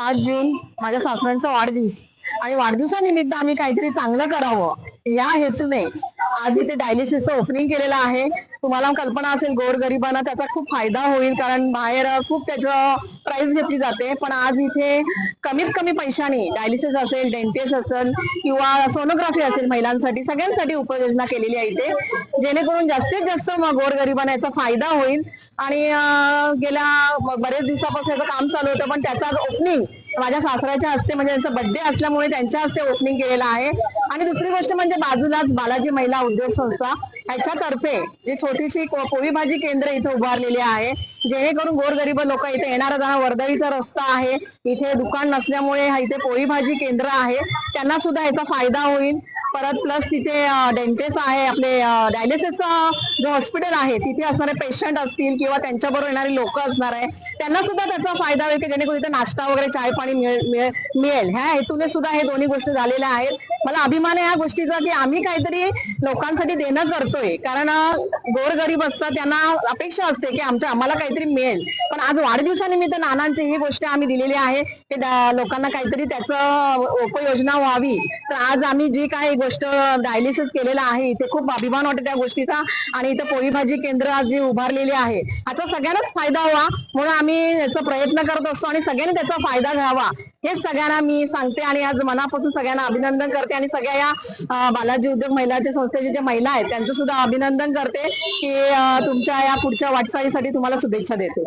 पाच जून माझ्या सासऱ्यांचा वाढदिवस. आणि वाढदिवसानिमित्त आम्ही काहीतरी चांगलं करावं. या हेतूने आज इथे डायलिसिसचं ओपनिंग केलेलं आहे. तुम्हाला कल्पना असेल गोरगरिबांना त्याचा खूप फायदा होईल कारण बाहेर खूप त्याचं प्राइस घेतली जाते. पण आज इथे कमीत कमी पैशाने डायलिसिस असेल डेंटिस्ट असेल किंवा सोनोग्राफी असेल महिलांसाठी सगळ्यांसाठी उपाययोजना केलेली आहे इथे. जेणेकरून जास्तीत जास्त म- गोरगरिबांना याचा फायदा होईल. आणि गेल्या बरेच दिवसापासून याचं काम चालू होतं पण त्याचं ओपनिंग माझ्या सासऱ्याच्या हस्ते म्हणजे त्यांचा बर्थडे असल्यामुळे त्यांच्या हस्ते ओपनिंग केलेलं आहे. आणि दुसरी गोष्ट म्हणजे बाजूलाच बालाजी महिला उद्योग संस्था ह्याच्यातर्फे जी छोटीशी पोळी भाजी केंद्र इथे उभारलेली आहे. जेणेकरून गोरगरीब लोक इथे येणारा जाणं वर्दळीचा रस्ता आहे. इथे दुकान नसल्यामुळे इथे पोळी भाजी केंद्र आहे. त्यांना सुद्धा याचा फायदा होईल. परत प्लस तिथे डेंटिस्ट आहे. आपले डायलिसिसचा जो हॉस्पिटल आहे तिथे असणारे पेशंट असतील किंवा त्यांच्याबरोबर येणारे लोक असणार आहे त्यांना सुद्धा त्याचा फायदा होईल की जेणेकरून इथे नाश्ता वगैरे चाय पाणी मिळेल- मिळेल. ह्या हेतूने सुद्धा हे दोन्ही गोष्टी झालेल्या आहेत. मला अभिमान आहे ह्या गोष्टीचा की आम्ही काहीतरी लोकांसाठी देणं करतोय. कारण गोरगरीब असतात त्यांना अपेक्षा असते की आमच्या आम्हाला काहीतरी मिळेल. पण आज वाढदिवसानिमित्त नानांची ही गोष्ट आम्ही दिलेली आहे की लोकांना काहीतरी त्याचं उपयोजना व्हावी. तर आज आम्ही जी काही गोष्ट डायलिसिस केलेला आहे इथे खूप अभिमान वाटत त्या गोष्टीचा. आणि इथं पोळी भाजी केंद्र आज जी उभारलेली आहे आता सगळ्यांनाच फायदा व्हा. म्हणून आम्ही याचा प्रयत्न करत असतो आणि सगळ्यांनी त्याचा फायदा घ्यावा. हे सगळ्यांना मी सांगते आणि आज मनापासून सगळ्यांना अभिनंदन करते आणि सगळ्या या बालाजी उद्योग महिलाच्या संस्थेचे जे महिला आहेत त्यांचं सुद्धा अभिनंदन करते की तुमच्या या पुढच्या वाटचालीसाठी तुम्हाला शुभेच्छा देते.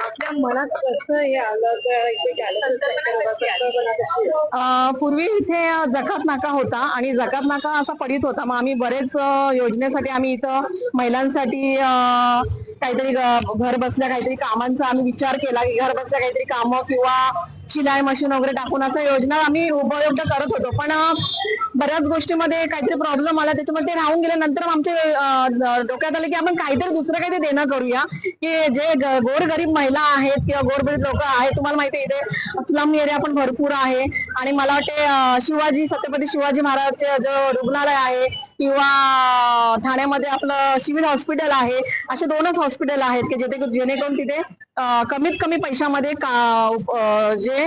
आपल्या मनात कसं हे आलं पूर्वी इथे जकात नाका होता आणि जकात नाका असा पडित होता. मग आम्ही बरेच योजनेसाठी आम्ही इथं महिलांसाठी काहीतरी घर बसल्या काहीतरी कामांचा आम्ही विचार केला की घर बसल्या काहीतरी कामं किंवा शिलाई मशीन वगैरे टाकून असं योजना आम्ही उपयोग करत होतो. पण बऱ्याच गोष्टीमध्ये काहीतरी प्रॉब्लेम आला. त्याच्यामध्ये ते राहून गेल्यानंतर आमच्या डोक्यात आलं की आपण काहीतरी दुसरं काहीतरी देणं करूया. की जे गोरगरीब महिला आहेत किंवा गोरगरीब लोक आहेत तुम्हाला माहिती आहे इथे स्लम एरिया पण भरपूर आहे. आणि मला वाटते शिवाजी छत्रपती शिवाजी महाराजचे जो रुग्णालय आहे किंवा ठाण्यामध्ये आपलं सिव्हिल हॉस्पिटल आहे असे दोनच हॉस्पिटल आहेत की जेथे जेणेकरून तिथे कमीत कमी पैशामध्ये का जे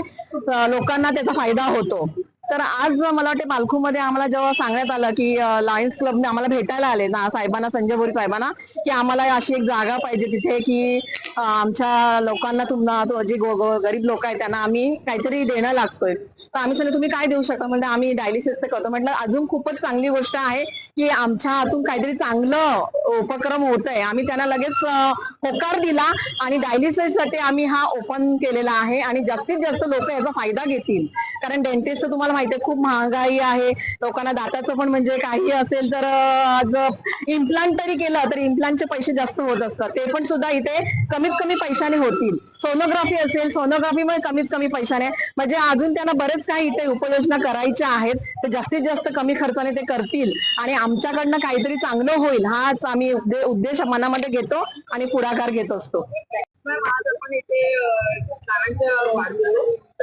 लोकांना त्याचा फायदा होतो. तर आज मला वाटते पालखूमध्ये आम्हाला जेव्हा सांगण्यात आलं की लायन्स क्लबने आम्हाला भेटायला आले ना साहेबांना संजय बोरी साहेबांना की आम्हाला अशी एक जागा पाहिजे तिथे की आमच्या लोकांना तुम्हाला जे गरीब लोक आहेत त्यांना आम्ही काहीतरी देणं लागतोय. तर आम्ही सांगितलं तुम्ही काय देऊ शकता? म्हणजे आम्ही डायलिसिस करतो. म्हटलं अजून खूपच चांगली गोष्ट आहे की आमच्या हातून काहीतरी चांगलं उपक्रम होत आहे आम्ही त्यांना लगेच होकार दिला आणि डायलिसिससाठी आम्ही हा ओपन केलेला आहे आणि जास्तीत जास्त लोक याचा फायदा घेतील. कारण डेंटिस्ट तुम्हाला माहिती खूप महागाई आहे. लोकांना दाताचं पण म्हणजे काही असेल तर इम्प्लांट तरी केलं तर इम्प्लांटचे पैसे जास्त होत असतात. ते पण सुद्धा इथे कमीत कमी पैशाने होतील. सोनोग्राफी असेल सोनोग्राफी मध्ये कमीत कमी पैशाने. म्हणजे अजून त्यांना बरेच काही इथे उपयोजना करायच्या आहेत. ते जास्तीत जास्त कमी खर्चाने ते करतील. आणि आमच्याकडनं काहीतरी चांगलं होईल हाच आम्ही उद्देश मनामध्ये घेतो आणि पुढाकार घेत असतो. मॅम आज आपण इथे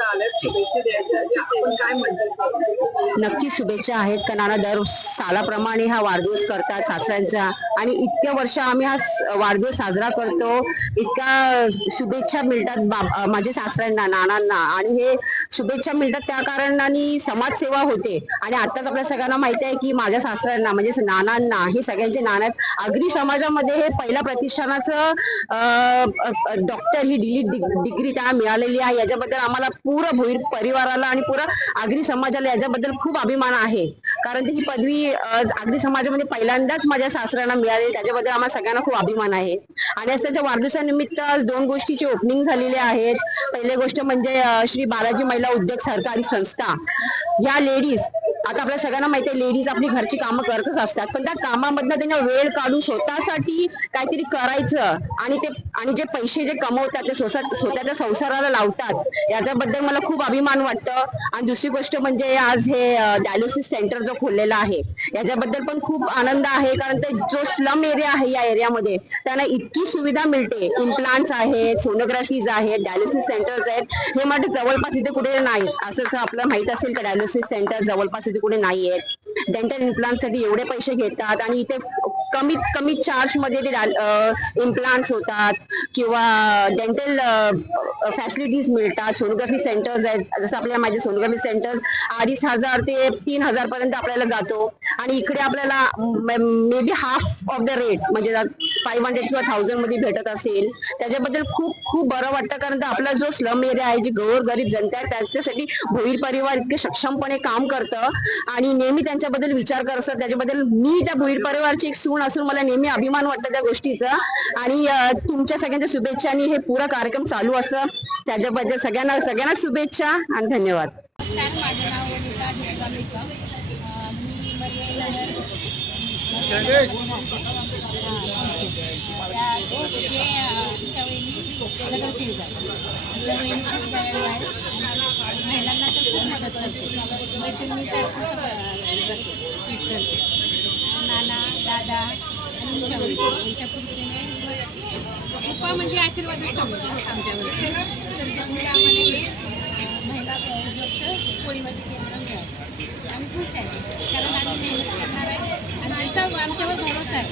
आल्यात शुभेच्छा द्यायच्या आपण काय म्हणतात? नक्की शुभेच्छा आहेत. का नाना दर सालाप्रमाणे हा वाढदिवस करतात सासऱ्यांचा. आणि इतक्या वर्ष आम्ही हा वाढदिवस साजरा करतो. इतक्या शुभेच्छा मिळतात माझ्या सासऱ्यांना नानांना. आणि हे शुभेच्छा मिळतात त्या कारणाने समाजसेवा होते. आणि आताच आपल्या सगळ्यांना माहिती आहे की माझ्या सासऱ्यांना म्हणजे नानांना हे सगळ्यांचे नाना आहेत. अग्री समाजामध्ये हे पहिल्या प्रतिष्ठानाचं डॉक्टर ही डिग्री डिग्री त्यांना मिळालेली आहे. याच्याबद्दल आम्हाला पूर्ण भोईर परिवाराला आणि पुरा आगरी समाजाला याच्याबद्दल खूप अभिमान आहे. कारण ती ही पदवी आगरी समाजामध्ये पहिल्यांदाच माझ्या सासऱ्यांना मिळाली. त्याच्याबद्दल आम्हाला सगळ्यांना खूप अभिमान आहे. आणि आज त्याच्या वाढदिवसानिमित्त आज दोन गोष्टीची ओपनिंग झालेली आहेत. पहिली गोष्ट म्हणजे श्री बालाजी महिला उद्योग सहकारी संस्था. या लेडीज आता आपल्या सगळ्यांना माहिती आहे लेडीज आपली घरची कामं करतच असतात. पण त्या कामामधनं त्यांना वेळ काढून स्वतःसाठी काहीतरी करायचं आणि ते आणि जे पैसे जे कमवतात ते स्वतःच्या संसाराला लावतात याच्याबद्दल मला खूप अभिमान वाटतं. आणि दुसरी गोष्ट म्हणजे आज हे डायलिसिस सेंटर जो खोललेला आहे याच्याबद्दल पण खूप आनंद आहे. कारण ते जो स्लम एरिया आहे या एरियामध्ये त्यांना इतकी सुविधा मिळते. इम्प्लांट्स आहेत सोनोग्राफीज आहेत डायलिसिस सेंटर्स आहेत. हे मात्र जवळपास इथे कुठे नाही. असं आपल्याला माहीत असेल का डायलिसिस सेंटर जवळपास इथे कुठे नाहीयेत. डेंटल इम्प्लांटसाठी एवढे पैसे घेतात आणि इथे कमीत कमी चार्जमध्ये ते इम्प्लांट्स होतात किंवा डेंटल फॅसिलिटीज मिळतात. सोनोग्राफी सेंटर्स आहेत. जसं आपल्याला माझे सोनोग्राफी सेंटर्स अडीच हजार ते तीन हजार पर्यंत आपल्याला जातो. आणि इकडे आपल्याला maybe half of the rate म्हणजे फाईव्ह हंड्रेड किंवा थाउजंडमध्ये भेटत असेल त्याच्याबद्दल खूप खूप बरं वाटतं. कारण आपला जो स्लम एरिया आहे जी गोर गरीब जनता आहे त्याच्यासाठी भोईर परिवार इतके सक्षमपणे काम करतं. आणि नेहमी त्यांच्याबद्दल विचार करत असतात त्याच्याबद्दल मी त्या भोईर परिवारची एक सून असून मला नेहमी अभिमान वाटतं त्या गोष्टीचा. आणि तुमच्या सगळ्यांच्या शुभेच्छांनी हे पुरा कार्यक्रम चालू असतं त्याच्याबद्दल सगळ्यांना सगळ्यांना शुभेच्छा आणि धन्यवाद. नमस्कार माझं नाव वनिता ज्योतिबा मेकम मी महिलांना तर खूप मदत करते. मैत्रिणीसारखं सगळं करते. नाना दादा आणि यांच्या कृपा म्हणजे आशीर्वादच सांगतो आमच्यावरती तर त्यामुळे आम्हाला हे महिला उपलब्ध कोळीमध्ये केंद्र मिळालं आम्ही खुश आहे. कारण आम्ही मेहनत करणार आहे आणि त्याचा आमच्यावर भरोसा आहे